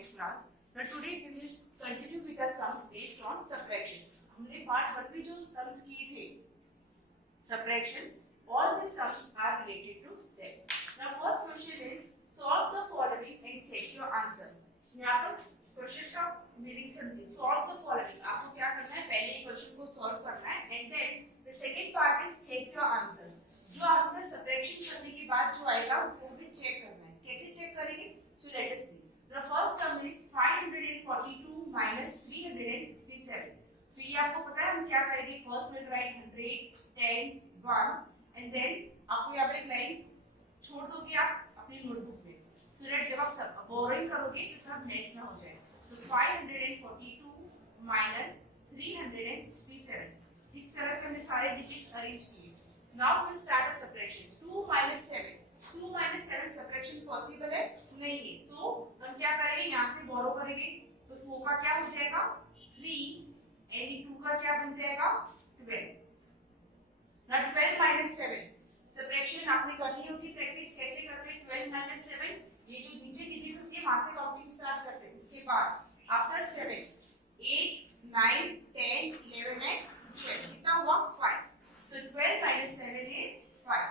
next class. Now today we will continue with the sums based on subtraction. हमने part 1 में जो sums किए थे subtraction, all the sums are related to that. Now first question is solve the following and check your answer. यहाँ पर question का meaning समझिए. Solve the following, आपको क्या करना है, पहले क्वेश्चन को सॉल्व करना है and then the second part is check your answer. जो आंसर सब्ट्रैक्शन करने के बाद जो आएगा उसे हमें चेक करना है. कैसे चेक करेंगे? So let us see. The first sum is 542 minus 367. तो ये आपको पता है हम क्या करेंगे. फर्स्ट में राइट 100 10s 1 एंड देन आपको यहाँ पे एक लाइन छोड़ दोगे आप अपनी नोटबुक में. सो दैट जब आप सब बोरिंग करोगे तो सब मैच ना हो जाए. So 542 minus 367. इस तरह से हमने सारे डिजिट्स अरेंज किए. Now we will start a subtraction. 2 minus 7. 2 minus 7 subtraction possible है? नहीं है. So हम क्या करेंगे, यहाँ से बोरो करेंगे. तो 4 का क्या हो जाएगा 3 and 2 का क्या बन जाएगा 12. Now 12 minus 7 subtraction आपने कर ली होगी प्रैक्टिस. कैसे करते हैं 12 minus 7. ये जो नीचे डिजिट होती है वहां से काउंटिंग स्टार्ट करते हैं. उसके बाद आफ्टर 7 8 9 10 11 एंड 12 कितना हुआ 5. सो 12 minus 7 is 5.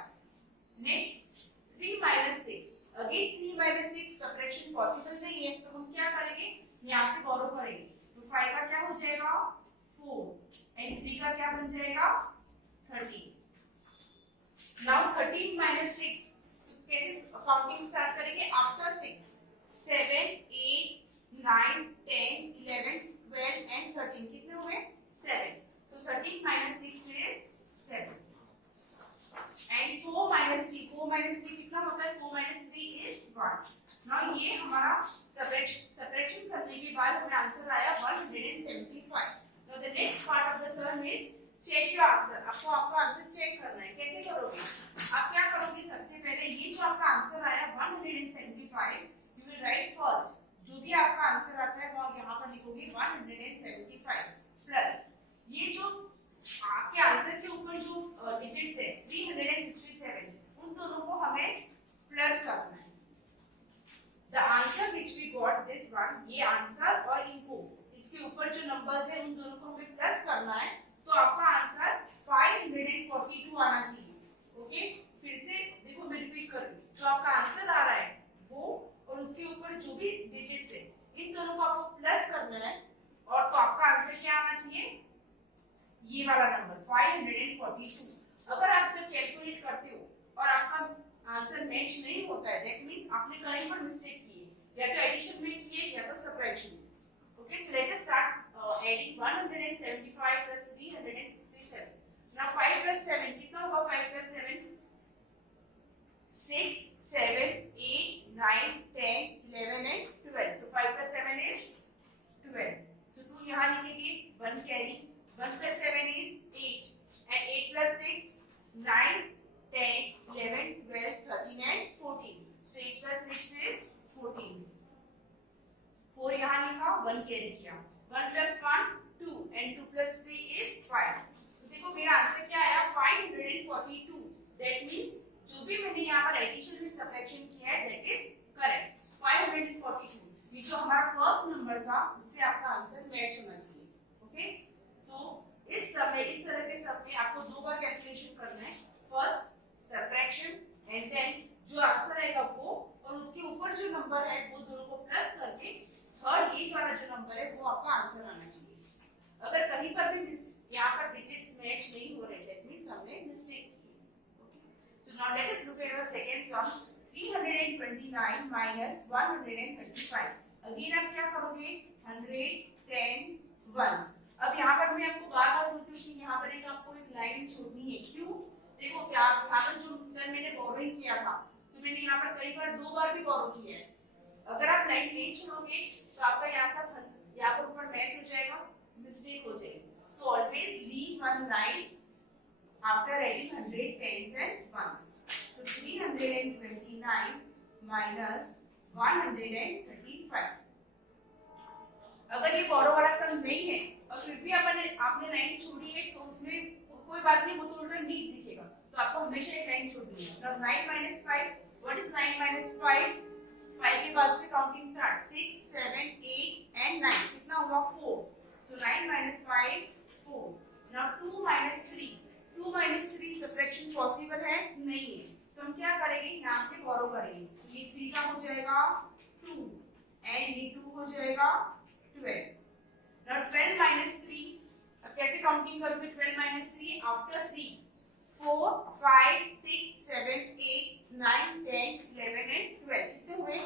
Next 3 minus 6. Again 3 minus 6 subtraction possible नहीं है तो हम क्या करेंगे, यहां से बोरो करेंगे. तो 5 का क्या हो जाएगा 4 एंड 3 का क्या बन जाएगा 13. नाउ 13 minus 6 कैसे काउंटिंग स्टार्ट करेंगे. आफ्टर 6 7 8 9 10 11 12 एंड 13 कितने हुए 7. सो 13 minus 6 is 7 and 4 minus 3. 4 minus 3 कितना होता है 4 minus 3 is 1. नाउ ये हमारा सब्ट्रैक्शन करने के बाद हमें आंसर आया 175. Now the next part of the sum is check your answer. आपको आपका आंसर चेक करना है. कैसे करोगे, आप क्या करोगे, सबसे पहले ये जो आपका आंसर आया 175 यू विल राइट फर्स्ट. जो भी आपका आंसर आता है वो यहाँ पर लिखोगे 175 प्लस ये जो आपके आंसर के ऊपर जो डिजिट्स है 367 उन दोनों को हमें प्लस करना है. The answer which we got this one, ये आंसर और इनको इसके ऊपर जो नंबर्स है उन दोनों को हमें प्लस करना है. तो आपका आंसर 542 आना चाहिए. ओके फिर से देखो मैं रिपीट कर रही हूँ. जो आपका आंसर आ रहा है वो और उसके ऊपर जो भी डिजिट्स है इन दोनों को आपको प्लस करना है और तो आपका आंसर क्या आना चाहिए ये वाला नंबर 542. अगर आप जब कैलकुलेट करते हो और आपका आंसर मैच नहीं होता है दैट मींस आपने कहीं पर मिस्टेक की है, या तो एडिशन में की है या तो सब्ट्रैक्शन में. Okay so let us start adding 175 plus 367. Now 5 plus 7 कितना होगा 5 plus 7 6 7 8 9 10 11 and 12. So 5 plus 7 is 12. So 2 यहाँ लिखेंगे 1 carry. 1 plus 7 is 8 and 8 plus 6 9 10 11 12 13 and 14. So 8 plus 6 is 14. 4 यहाँ लिखा 1 carry किया. 1 plus 1 2 and 2 plus 3 is 5. तो देखो मेरा आंसर क्या आया 542. दैट मींस जो भी मैंने यहाँ पर एडिशन में सब्ट्रैक्शन किया है दैट इज करेक्ट 542. ये जो हमारा फर्स्ट नंबर था उससे आपका आंसर मैच होना चाहिए. ओके सो इस तरह के सब में आपको दो बार कैलकुलेशन करना है. फर्स्ट सब्ट्रैक्शन एंड देन जो आंसर आएगा वो और उसके ऊपर जो नंबर है वो दोनों को प्लस करके थर्ड ये वाला जो नंबर है वो आपका आंसर आना चाहिए. अगर कहीं पर भी यहाँ पर डिजिट्स मैच नहीं हो रहे दैट मींस हमने मिस्टेक की. Okay so now let us look at our second sum 329 minus 135. Again आप क्या करोगे 100 10s 1s. अब यहाँ पर मैं आपको बार-बार बोलती हूँ कि यहाँ पर एक आपको एक लाइन छोड़नी है. क्यों? देखो क्या यहाँ पर जो जब मैंने बोरोइंग किया था तो मैंने यहाँ पर कई बार 2 बार भी बोरो किया है. अगर आप लाइन नहीं छोड़ोगे तो आपका यहाँ पर ऊपर मैच हो जाएगा, मिस्टेक हो जाएगी. So always leave one line after adding 100 10s and 1s. So 329 minus 135. अगर ये बोरो वाला सम नहीं है और फिर भी आपने लाइन छोड़ी है तो उसमें कोई बात नहीं, वो तो उल्टा नीट दिखेगा. तो आपको हमेशा एक लाइन छोड़नी है. 9 minus 5. What is 9 minus 5? 5 के बाद से काउंटिंग स्टार्ट 6 7 8 एंड 9 कितना हुआ 4 सो 9 minus 5 4 now 2 minus 3 2 minus 3 subtraction possible है नहीं है तो हम क्या करेंगे यहाँ से बोरो करेंगे ये 3 का हो जाएगा 2 एंड ये 2 हो जाएगा 12 नाउ 12 minus 3 अब कैसे काउंटिंग करोगे 12 minus 3 आफ्टर 3 4 5 6 7 8 9 10 11 and 12 कितने हुए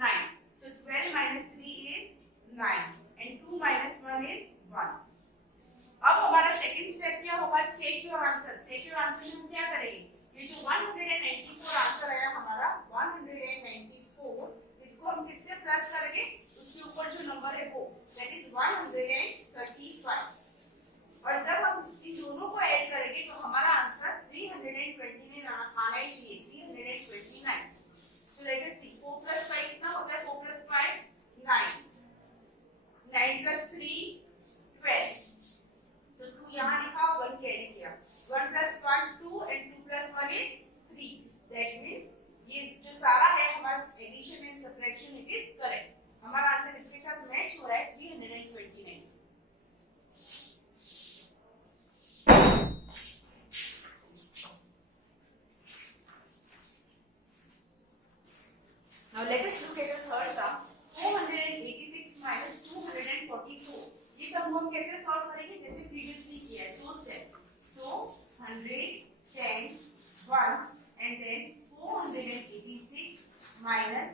9 so 12 minus 3 is 9 and 2 minus 1 is 1 अब हमारा सेकंड स्टेप क्या होगा चेक योर आंसर में हम क्या करेंगे ये जो 194 आंसर आया हमारा 194 इसको हम किससे प्लस करेंगे उसके ऊपर जो नंबर है वो दैट इज 135 और जब हम इन दोनों को ऐड करेंगे तो हमारा आंसर 320 में आना ही चाहिए 329 सो लेट अस सी 4 + 5 कितना होता है 4 + 5 9 9 + 3 12 सो 2 यहाँ लिखा 1 कैरी किया 1 + 1 2 and 2 + 1 is 3 दैट मींस ये जो सारा है हमारा addition and subtraction it is correct हमारा आंसर इसके साथ मैच हो रहा है 329 Now let us look at the third sum 486 minus 244 ये सम हम कैसे सॉल्व करेंगे जैसे प्रीवियसली किया है दो step so 100 tens ones and then 486 minus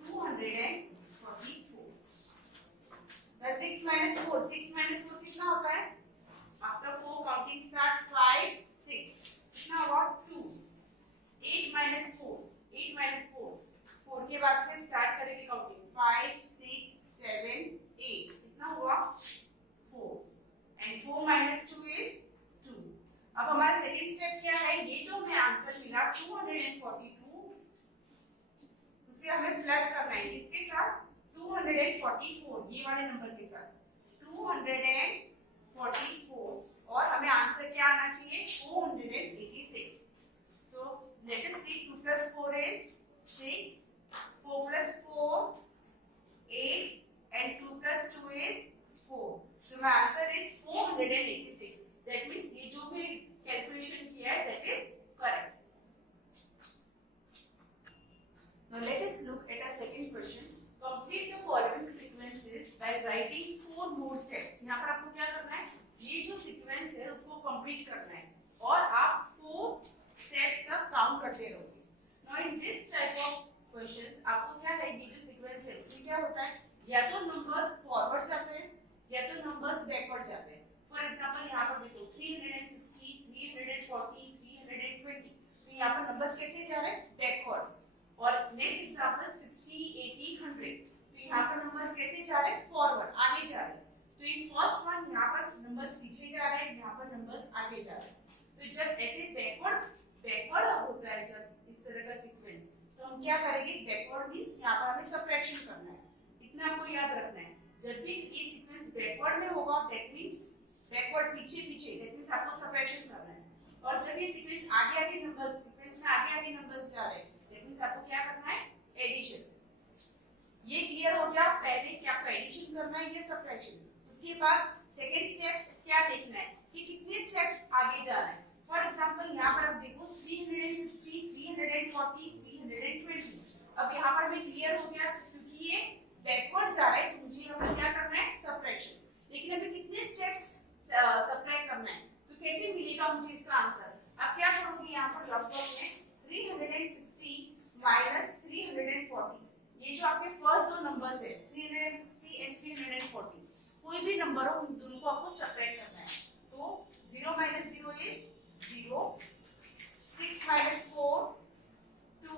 244 now 6 minus 4 कितना होता है after 4 counting start 5 6 कितना हुआ 2 8 minus 4 4 के बाद से स्टार्ट करेंगे काउंटिंग 5 6 7 8 कितना हुआ 4 एंड 4 minus 2 is 2 अब हमारा सेकंड स्टेप क्या है ये जो हमें आंसर मिला 242 उसे हमें प्लस करना है इसके साथ 244 ये वाले नंबर के साथ 244 और हमें आंसर क्या आना चाहिए 486 सो let us C 2 + 4 is 6 4 + 4 8 and 2 + 2 is 4 so my answer is 486 that means ये जो भी कैलकुलेशन किया है that is correct now let us look at a second question complete the following sequences by writing 4 more steps यहाँ पर आपको क्या करना है ये जो सीक्वेंस है उसको कंप्लीट करना है और आप 4 स्टेप्स तक काउंट करते रहोगे now in this type of questions आपको क्या है ये जो सीक्वेंस है इसमें क्या होता है या तो नंबर्स फॉरवर्ड जाते हैं या तो नंबर्स बैकवर्ड जाते हैं फॉर एग्जांपल यहाँ पर देखो 360 340 320 तो यहाँ पर नंबर्स कैसे जा रहे हैं बैकवर्ड और नेक्स्ट एग्जांपल 60 80 100 तो यहाँ पर नंबर्स कैसे जा रहे हैं फॉरवर्ड आगे जा रहे हैं तो इन फर्स्ट वन यहाँ पर नंबर्स पीछे जा रहे हैं यहाँ पर नंबर्स आगे जा रहे हैं तो जब ऐसे बैकवर्ड होता है जब इस तरह का सीक्वेंस तो हम क्या करेंगे बैकवर्ड मींस यहाँ पर हमें सब्ट्रैक्शन करना है इतना आपको याद रखना है जब भी ये सीक्वेंस बैकवर्ड में होगा दैट मींस बैकवर्ड पीछे दैट मींस आपको सब्ट्रैक्शन करना है और जब ये सीक्वेंस आगे नंबर्स सीक्वेंस में आगे नंबर्स जा रहे हैं दैट मींस आपको क्या करना है एडिशन ये क्लियर हो गया पहले कि आपको एडिशन करना है या सब्ट्रैक्शन उसके बाद सेकंड स्टेप क्या देखना है कि कितने स्टेप्स आगे जा रहे हैं फॉर एग्जांपल यहाँ पर आप देखो 360 340 320 अब यहाँ पर हमें क्लियर हो गया क्योंकि ये बैकवर्ड जा रहा है तो मुझे हमें क्या करना है सब्ट्रैक्शन लेकिन अभी कितने स्टेप्स सब्ट्रैक्ट करना है तो कैसे मिलेगा मुझे इसका आंसर आप क्या करोगे यहाँ पर लगभग में 360 minus 340 ये जो आपके फर्स्ट दो नंबर्स है 360 and 340 कोई भी नंबर हो उन दोनों को आपको सब्ट्रैक्ट करना है तो 0 minus 0 is 0 6 minus 4 2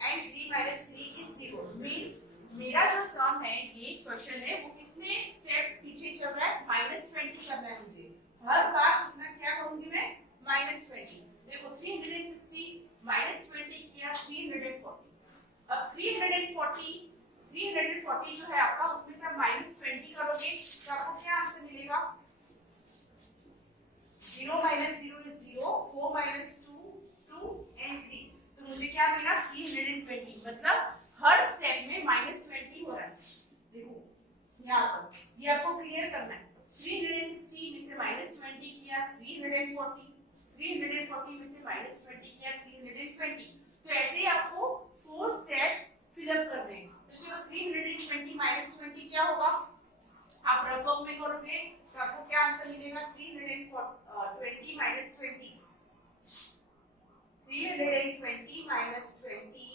and 3 minus 3 is 0 means मेरा जो सम है ये क्वेश्चन है वो कितने स्टेप्स पीछे चल रहा है -20 करना है मुझे हर बार कितना क्या करूंगी मैं -20 देखो 360 -20 किया 340 अब 340 जो है आपका उसमें से -20 करोगे तो आपको क्या आंसर मिलेगा 0 minus 0 is 0 4 minus 2 2 and 3 तो मुझे क्या मिला 320 मतलब हर स्टेप में क्लियर करना है। 360 में से -20 किया 340, 340 में से -20 किया 320। तो ऐसे ही आपको 4 स्टेप्स फिलअप करने हैं। तो चलो 320 -20 क्या होगा, आप रफ वर्क में करोगे तो आपको क्या आंसर मिलेगा, 320 -20, 320 -20,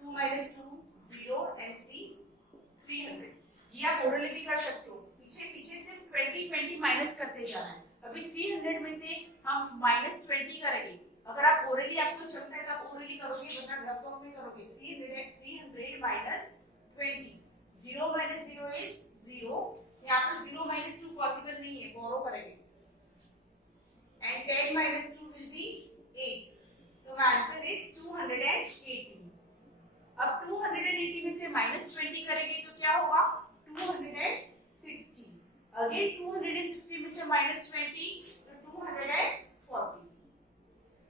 2 minus 2 0 and 3 300। ये आप ओरली भी कर सकते हो, पीछे पीछे से 20 माइनस करते जाना है। अभी 300 में से हम -20 करेंगे। अगर आप ओरली आपको चलता है तो आप ओरली करोगे, वरना रफ वर्क में करोगे। 300 minus 20, 0 minus 0 is 0। यहाँ पर 0 minus 2 पॉसिबल नहीं है, बोरो करेंगे। And 10 minus 2 will be 8। So my answer is 280। अब 280 में से -20 करेंगे तो क्या होगा, 260। अगेन 260 में से -20 तो 240।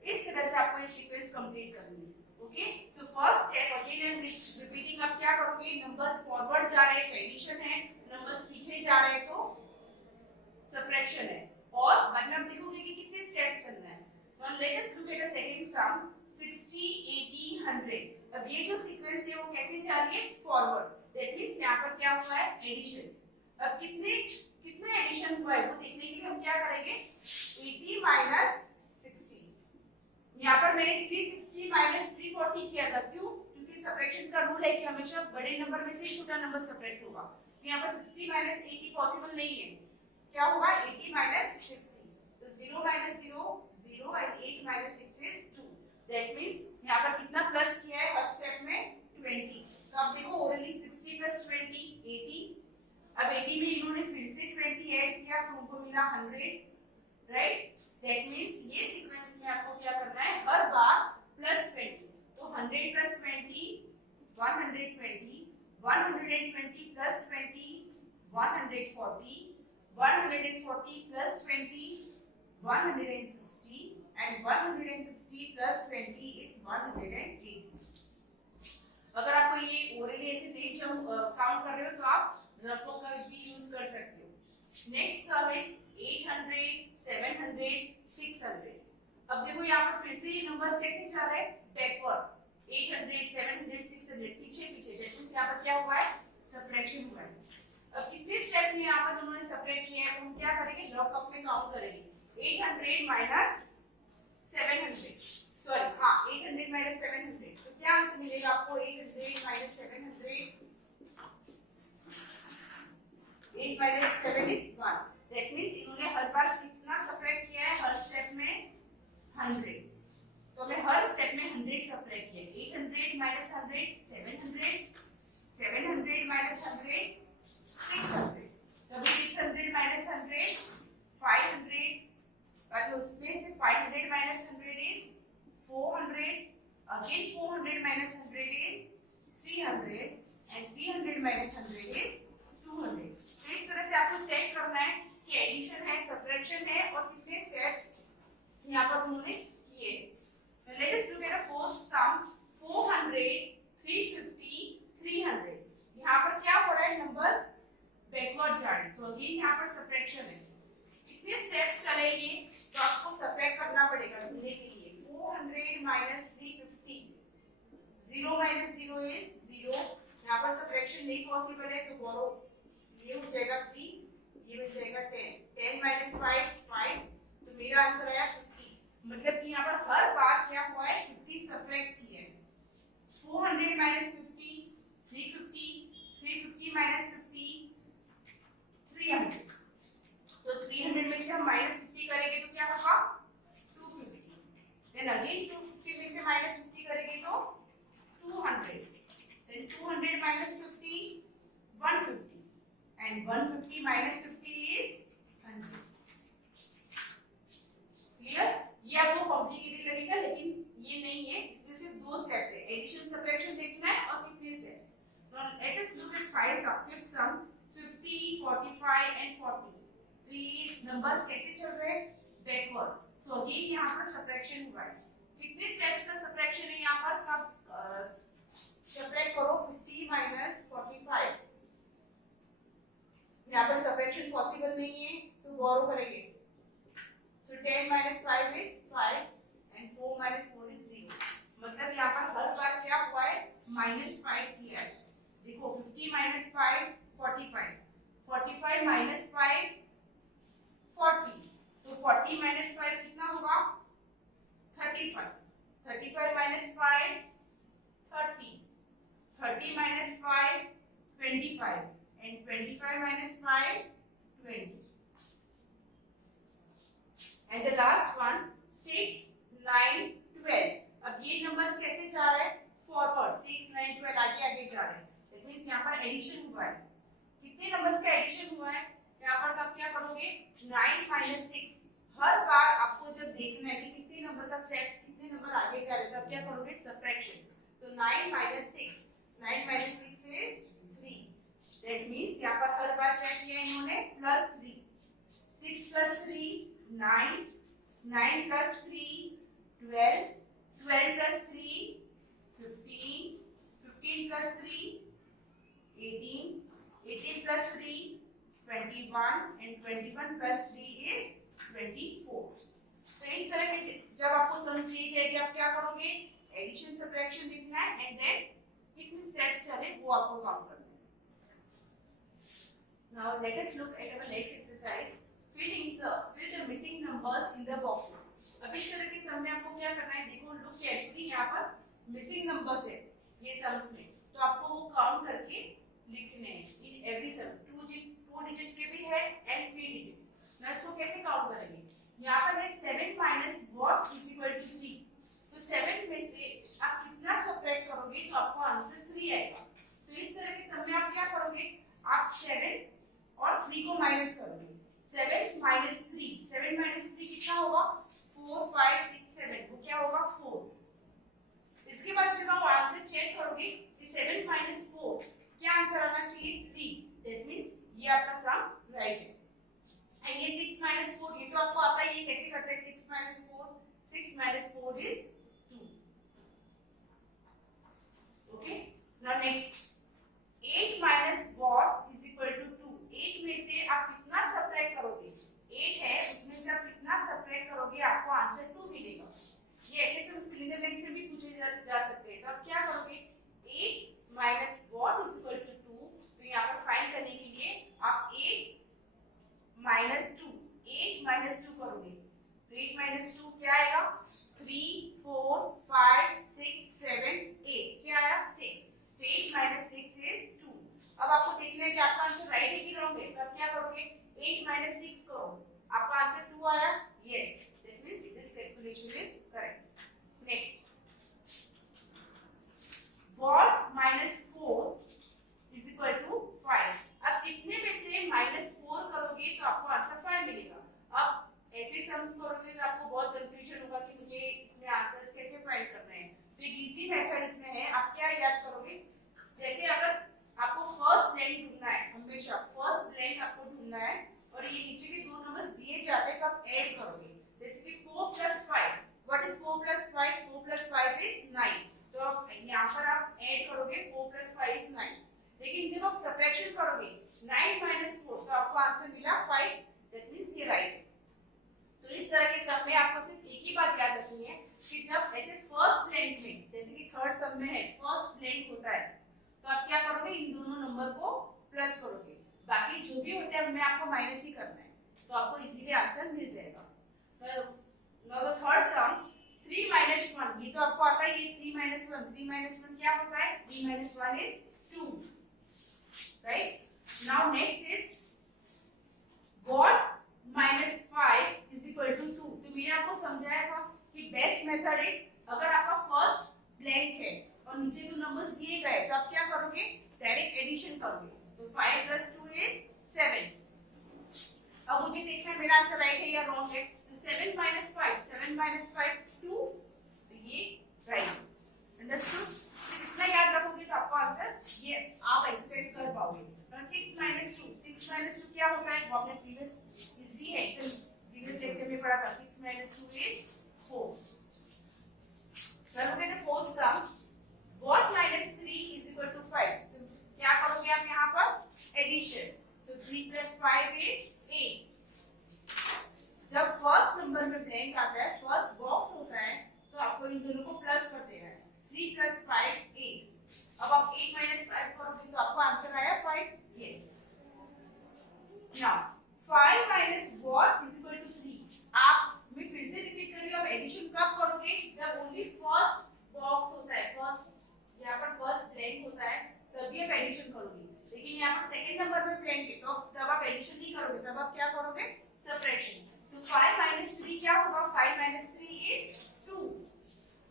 इस तरह से आपको ये सीक्वेंस कंप्लीट करनी है। Okay, so first step again I am repeating. अब क्या करोगे, नंबर्स फॉरवर्ड जा रहे हैं तो एडिशन है, नंबर्स पीछे जा रहे हैं तो सबट्रैक्शन है, और बाद में हम देखोगे कि कितने स्टेप्स चलना है। Now let us look at a second सम 60 80 100। अब ये जो सीक्वेंस है वो कैसे जा रही है, फॉरवर्ड। दैट मींस यहाँ पर क्या हुआ है, एडिशन। अब कितने एडिशन हुआ है वो देखने के लिए हम क्या करेंगे, 80 माइनस 60। यहाँ पर मैंने 360 माइनस 340 किया था, क्यों, क्योंकि सबट्रैक्शन का रूल है कि हमेशा बड़े नंबर में से छोटा नंबर सबट्रैक्ट होगा। यहाँ पर 60 माइनस 80 पॉसिबल नहीं है, क्या होगा, 80 माइनस 60। तो 0 minus 0 0 and 8 minus 6 is 2। That means यहाँ पर कितना प्लस किया है हर स्टेप में, 20। तो अब देखो ओरली 60 प्लस 20 80। अब 80 में इन्होंने फिर से 20 ऐड किया तो उनको मिला 100, राइट। दैट मींस ये सीक्वेंस में आपको क्या करना है, हर बार प्लस 20। तो 100 plus 20 120, 120 plus 20 140, 140 plus 20 160, and 160 plus 20 is 180। अगर आपको ये ओरली ऐसे नहीं काउंट कर रहे हो तो आप रफों का भी यूज कर सकते हो। Next sum is 800 700 600। अब देखो यहाँ पर फिर से ये नंबर्स कैसे जा रहे हैं, बैकवर्ड। 800 700 600 पीछे पीछे। दैट मींस यहाँ पर क्या हुआ है, सबट्रैक्शन हुआ है। अब कितने स्टेप्स में यहाँ पर उन्होंने सेपरेट किए हैं, हम क्या करेंगे, रफ वर्क में काउंट करेंगे। 800 माइनस 700, सॉरी हाँ 800 माइनस 700। तो क्या आंसर मिलेगा आपको, 800 minus 700, 8 minus 7 is 1। That means इन्होंने हर बार कितना सेपरेट किया है, हर स्टेप में 100। तो मैं हर स्टेप में 100 सेपरेट किया। 800 माइनस 100 700, 700 माइनस 100 600। तब 600 माइनस 100 500, और उसमें से 500 minus 100 is 400, again 400 minus 100 is 300, and 300 minus 100 is 200। तो इस तरह से आपको चेक करना है कि एडिशन है, सबट्रैक्शन है, और कितने स्टेप्स यहाँ पर उन्होंने किए। Late us look at a fourth सम 400 350 300। यहाँ पर क्या हो रहा है, नंबर्स बैकवर्ड जा रहे हैं। सो अगेन यहाँ पर सबट्रैक्शन है। कितने स्टेप्स चलेंगे तो आपको सबट्रैक्ट करना पड़ेगा ढूंढने के लिए। 400 माइनस 350, 0 माइनस 0 इज 0। यहाँ पर सबट्रैक्शन नहीं पॉसिबल है तो बोरो, ये हो जाएगा 3, ये हो जाएगा 10। 10 माइनस 5 5, तो मेरा आंसर आया 50। मतलब कि यहाँ पर हर बार क्या हुआ है, 50 सबट्रैक्ट किया है। 400 माइनस 50 350, 350 माइनस 50 300। तो 300 में से हम माइनस 50 करेंगे तो क्या होगा, 250। देन अगेन 250 में से माइनस 50 करेंगे तो 200। Then 200 minus 50 150, and 150 minus 50 is 100। Clear? ये आपको कॉम्प्लिकेटेड लगेगा लेकिन ये नहीं है, इसमें सिर्फ 2 स्टेप्स है, एडिशन सबट्रैक्शन देखना है और कितने steps. Now let us look eight 5th sum 50 45 and 40। तो ये नंबर्स कैसे चल रहे हैं, बैकवर्ड। सो अगेन यहाँ पर सबट्रैक्शन हुआ है। कितने स्टेप्स का सबट्रैक्शन है यहाँ पर, कब सबट्रैक्ट करो 50 माइनस 45। यहाँ पर सब्ट्रैक्शन पॉसिबल नहीं है, सो बोरो करेंगे। सो 10 minus 5 is 5 and 4 minus 4 is 0। मतलब यहाँ पर हर बार क्या हुआ है, -5 किया है। देखो 50 minus 5 45, 45 minus 5 40, तो 40 minus 5 कितना होगा 35, 35 minus 5 30, 30 minus 5 25 and 25 minus 5 20। And the last one 6 9 12। अब ये नंबर्स कैसे जा रहे हैं, फॉरवर्ड 6 9 12 आगे आगे जा रहे हैं। दैट मींस यहाँ पर एडिशन हुआ है, कितने नंबर्स का एडिशन हुआ है यहाँ पर। आप क्या करोगे 9 minus 6, हर बार आपको जब देखना है कि कितने नंबर का स्टेप्स कितने नंबर आगे जा रहे हैं, तो आप क्या करोगे सब्ट्रैक्शन। तो 9 minus 6, 9 minus 6 is 3। That means यहाँ पर हर बार क्या किया इन्होंने +3, 6 plus 3 9, 9 plus 3 12, 12 plus 3 15, 15 plus 3 18, 18 plus 3 21 and 21 plus 3 is 24। तो इस तरह के जब आपको समझ ली जाएगी आप क्या करोगे, एडिशन सब्ट्रैक्शन लिखना है एंड देन कितने स्टेप्स चले वो आपको काउंट करना है। Now let us look at our next exercise, fill the missing numbers in the boxes। अब इस तरह के सम में आपको क्या करना है, देखो लुक केयरफुली, यहाँ पर मिसिंग नंबर्स है ये सम्स में, तो आपको वो काउंट करके लिखने हैं इन एवरी सम। 2 डिजिट के भी है एंड 3 डिजिट्स। मैं इसको कैसे काउंट करेंगे, यहाँ पर है 7 minus what is equal to 3। तो 7 में से आप कितना सब्ट्रैक्ट करोगे तो आपको आंसर 3 आएगा। तो इस तरह के सम में आप क्या करोगे, आप 7 और 3 को माइनस करोगे। 7 minus 3, 7 minus 3 कितना होगा 4 5 6 7, वो क्या होगा 4। इसके बाद जब आप आंसर चेक करोगे कि 7 minus 4 क्या आंसर आना चाहिए 3। दैट मींस ये आपका सम राइट है। एंड ये 6 minus 4 ये तो आपको आता है, ये कैसे करते हैं 6 minus 4, 6 minus 4 is 2। Okay, now next 8 minus what is equal to 2। 8 में से आप कितना सब्ट्रैक्ट करोगे, 8 है उसमें से आप कितना सब्ट्रैक्ट करोगे आपको आंसर 2 मिलेगा। ये ऐसे सम स्प्लिटर लेंथ से भी पूछे जा सकते हैं। तो आप क्या करोगे 8 minus what is equal to 2। तो यहाँ पर फाइंड करने के लिए आप 8 minus 2, 8 minus 2 करोगे, तो 8 minus 2 क्या आएगा 3 4 5 6 7 8, क्या आया 6। तो 8 minus 6 is 2। अब आपको देखना है कि आपका आंसर राइट है कि रॉन्ग है, तो आप क्या करोगे 8 minus 6 करो, आपका आंसर 2 आया, yes, that means this calculation is correct. Next what minus 4 is equal to 5। अब कितने में से -4 करोगे तो आपको आंसर 5 मिलेगा। अब ऐसे सम्स करोगे तो आपको बहुत कंफ्यूजन होगा कि मुझे इसमें आंसर्स कैसे फाइंड करने हैं। तो एक इजी मेथड इसमें है, आप क्या याद करोगे, जैसे अगर आपको फर्स्ट ब्लैंक ढूंढना है, हमेशा फर्स्ट ब्लैंक आपको ढूंढना है और ये नीचे के दो नंबर्स दिए जाते हैं तो आप ऐड करोगे। जैसे कि 4 plus 5, what is 4 plus 5, 4 plus 5 is 9। तो अब यहाँ पर आप ऐड करोगे 4 plus 5 is 9। लेकिन जब आप सब्ट्रैक्शन करोगे 9 minus 4 तो आपको आंसर मिला 5, दैट मींस ये राइट है। तो इस तरह के सम में आपको सिर्फ एक ही बात याद रखनी है कि जब ऐसे फर्स्ट ब्लैंक में, जैसे कि थर्ड सम में है फर्स्ट ब्लैंक होता है, तो आप क्या करोगे इन दोनों नंबर को प्लस करोगे, बाकी जो भी होते हैं उनमें आपको माइनस ही करना है, तो आपको इजीली आंसर मिल जाएगा। Now the third some 3 minus 1, ये तो आपको आता है, ये 3 minus 1, 3 minus 1 क्या होता है 3 minus 1 is 2, right? Now next is what minus 5 is equal to 2। तो मैंने आपको समझाया था कि बेस्ट मेथड इज अगर आपका फर्स्ट ब्लैंक है और नीचे दो नंबर्स दिए गए तो आप क्या करोगे डायरेक्ट एडिशन करोगे। तो 5 plus 2 is 7। अब मुझे देखना है मेरा आंसर राइट है या रॉन्ग है। तो 7 minus 5, 7 minus 5 2, तो ये राइट। अंडरस्टूड? सिर्फ इतना याद रखोगे तो आपका आंसर ये आप एक्सरसाइज कर पाओगे। 6 minus 2, 6 minus 2 क्या होता है वो आपने प्रीवियस इजी है, प्रीवियस लेक्चर में पढ़ा था। 6 minus 2 is 4। Now look at the fourth sum, what minus 3 is equal to 5। तो क्या करोगे आप यहाँ पर एडिशन। So 3 plus अब आप 8 minus 5 करोगे तो आपको आंसर आया 5. Yes. Now 5 minus what is equal to 3. आप मैं फिर से रिपीट कर रही हूँ. आप एडिशन कब करोगे? जब ओनली फर्स्ट बॉक्स होता है, फर्स्ट यहाँ पर फर्स्ट ब्लैंक होता है, तभी आप एडिशन करोगे. लेकिन यहाँ पर सेकंड नंबर में ब्लैंक है, तो तब आप एडिशन नहीं करोगे, तब आप क्या करोगे? सब्ट्रैक्शन. सो 5 minus 3 क्या होगा? 5 minus 3 is 2.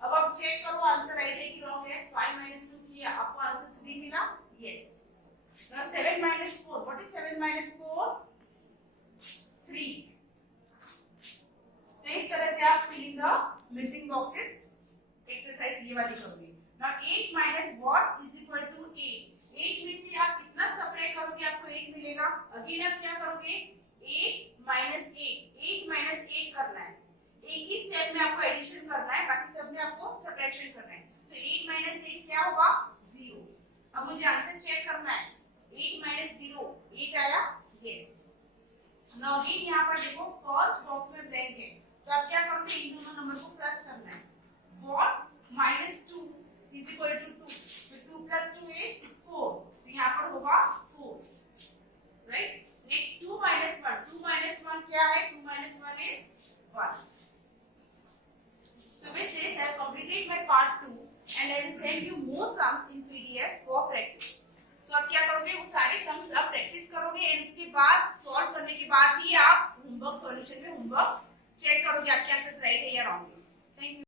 अब आप चेक करो आंसर राइट है कि रॉन्ग है. 5 minus 2 किया, आपको आंसर 3 मिला. Yes. Now 7 minus 4. What is 7 minus 4? 3. तो इस तरह से आप fill in the missing boxes exercise ये वाली करोगे. Now 8 minus what is equal to 8. 8 में से आप कितना सब्ट्रैक्ट करोगे? आपको 8 मिलेगा. अगेन आप क्या करोगे? 8 minus 8. 8 minus 8 करना है. एक ही स्टेप में आपको एडिशन करना है, बाकी सब में आपको सब्ट्रैक्शन करना है. तो 8 minus 8 क्या होगा? 0. अब मुझे आंसर चेक करना है. 8 minus 0 8 आया. यस. नाउ अगेन यहाँ पर देखो फर्स्ट बॉक्स में ब्लैंक है, तो आप क्या करोगे? इन दोनों नंबर को प्लस करना है. What minus 2 is equal to 2. तो 2 plus 2 is 4. तो यहाँ पर होगा 4. राइट. Next 2 minus 1. 2 minus 1 क्या है? 2 minus 1 is 1. So with this I have completed my part 2 and I will send you more sums in PDF for practice. So अब क्या करोगे? वो सारे सम्स आप प्रैक्टिस करोगे एंड इसके बाद सॉल्व करने के बाद ही आप होमवर्क सॉल्यूशन में होमवर्क चेक करोगे आपके आंसर्स राइट है या रॉन्ग है. Thank you.